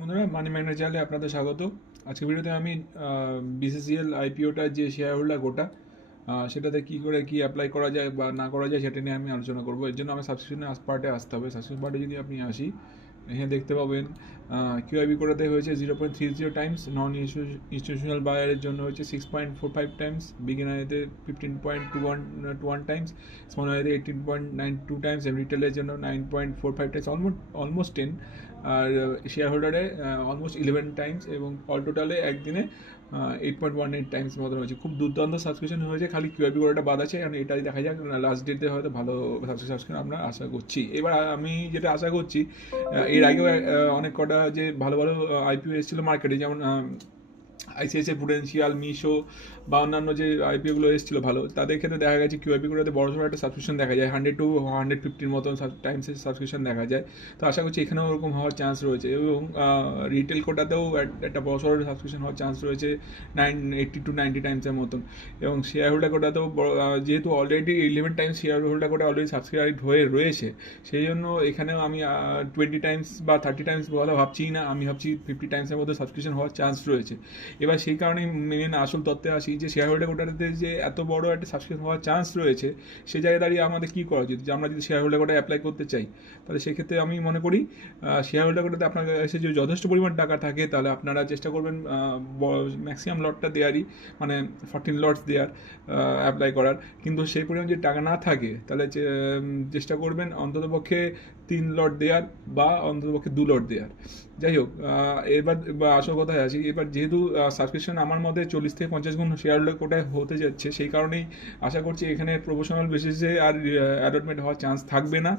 বন্ধুরা, money magnet চ্যানেলে আপনাদের স্বাগত। আজকের ভিডিওতে আমি বিসিসিএল আইপিওটার যে শেয়ার হোল্ডার কোটা, সেটাতে কী করে কী অ্যাপ্লাই করা যায় বা না করা যায় সেটা নিয়ে আমি আলোচনা করবো। এর জন্য আমার সাবস্ক্রিপশনে পার্টে আসতে হবে। সাবস্ক্রিপশন পার্টে যদি আপনি আসি, এখানে দেখতে পাবেন কিউআইবি কোটাতে হয়েছে 0.30 টাইমস, নন ইনস্টিটিউশনাল বায়ারের জন্য হচ্ছে 6.45 টাইমস, বিগিনারেতে 15.21 টাইমস, স্মল বায়ারে 18.92 টাইমস, এবং রিটেলের জন্য 9.45 টাইমস, অলমোস্ট 10, আর শেয়ার হোল্ডারে অলমোস্ট 11 টাইমস, এবং অল টোটালে একদিনে 8.18 টাইমস মতন হয়েছে। খুব দুর্দান্ত সাবস্ক্রিপশন হয়েছে, খালি কিউআইবি কোডাটা বাদ আছে, কারণ এটাই দেখা যাক লাস্ট ডেটে হয়তো ভালো সাবস্ক্রিপশন আমরা আশা করছি। এবার আমি যেটা আশা করছি, এর আগেও অনেক কটা যে ভালো ভালো আইপিও এসেছিলো মার্কেটে, যেমন আইসিআইসিআই প্রুডেন্সিয়াল, মিশো বা অন্যান্য যে আইপিওগুলো এসেছিলো ভালো, তাদের ক্ষেত্রে দেখা গেছে কিউআইপিগুলোতে বড় সড়ো একটা সাবস্ক্রিপশন দেখা যায়, 100 to 150 মতন টাইমসের সাবস্ক্রিপশন দেখা যায়। তো আশা করছি এখানেও ওরকম হওয়ার চান্স রয়েছে, এবং রিটেল কোটাতেও একটা বড় সড়ো সাবস্ক্রিপশন হওয়ার চান্স রয়েছে 80 to 90 টাইমসের মতন। এবং শেয়ার হোল্ডার কোটাতেও যেহেতু অলরেডি 11 টাইমস শেয়ার হোল্ডার কোটা অলরেডি সাবস্ক্রাইব হয়ে রয়েছে, সেই জন্য এখানেও আমি 20 টাইমস বা 30 টাইমস বলা ভাবছি না, আমি ভাবছি 50 টাইমসের মধ্যে সাবস্ক্রিপশন হওয়ার চান্স রয়েছে। এবার সেই কারণেই মেন আসল তত্ত্বে আসি যে শেয়ার হোল্ডার কোটাতে যে এত বড় একটা সাবস্ক্রিপশন হওয়ার চান্স রয়েছে, সেই জায়গায় দাঁড়িয়ে আমাদের কী করা উচিত, যে আমরা যদি শেয়ার হোল্ডার কোটা অ্যাপ্লাই করতে চাই, তাহলে সেক্ষেত্রে আমি মনে করি শেয়ার হোল্ডার কোটাতে আপনার কাছে যদি যথেষ্ট পরিমাণ টাকা থাকে, তাহলে আপনারা চেষ্টা করবেন ম্যাক্সিমাম লটটা দেওয়ারই, মানে 14 লটস দেওয়ার, অ্যাপ্লাই করার। কিন্তু সেই পরিমাণ যদি টাকা না থাকে, তাহলে চেষ্টা করবেন অন্ততপক্ষে 3 লট দেওয়ার বা অন্ততপক্ষে 2 লট দেওয়ার। যাই হোক, এবার আসল কথায় আসি। এবার যেহেতু সাবস্ক্রিপশন আমার মধ্যে 40 থেকে 50 গুণ শেয়ার হোল্ডার কোটায় হতে যাচ্ছে, সেই কারণেই আশা করছি এখানে প্রফেশনাল বেসিসে আর অ্যালটমেন্ট হওয়ার চান্স থাকবে না,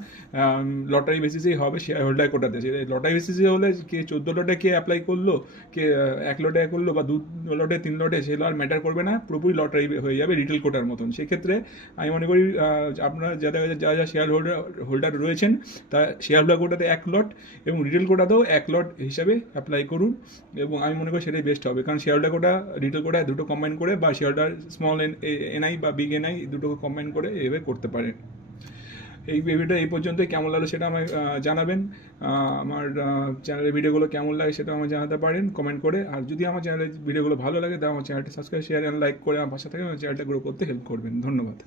লটারি বেসিসেই হবে শেয়ার হোল্ডার কোটাতে। লটারি বেসিসে হলে কে 14 লটে কে অ্যাপ্লাই করলো, কে 1 লটে করলো বা 2 লটে 3 লটে, সেগুলো আর ম্যাটার করবে না, পুরোপুরি লটারি হয়ে যাবে রিটেল কোটার মতন। সেক্ষেত্রে আমি মনে করি আপনারা যারা শেয়ার হোল্ডার রয়েছেন, তা শেয়ার হোল্ডার কোটাতে 1 লট এবং রিটেল কোটাতেও 1 লট হিসাবে অ্যাপ্লাই করুন, এবং আমি মনে করি সেটাই বেস্ট হবে। কারণ শেয়ার হোল্ডার কোটা রিটেল কোটা দুটো কম্বাইন করে, বা শেয়ার হোল্ডার স্মল এনআই বা বিগ এনআই দুটোকে কম্বাইন করে এভাবে করতে পারেন। এই ভিডিওটা এই পর্যন্তই। কেমন লাগলো সেটা আমায় জানাবেন। আমার চ্যানেলের ভিডিওগুলো কেমন লাগে সেটা আমায় জানাতে পারেন কমেন্ট করে। আর যদি আমার চ্যানেলের ভিডিওগুলো ভালো লাগে, তাহলে আমার চ্যানেলটা সাবস্ক্রাইব, শেয়ার অ্যান্ড লাইক করে আমার পাশে থেকে আমার চ্যানেলটা গ্রো করতে হেল্প করবেন। ধন্যবাদ।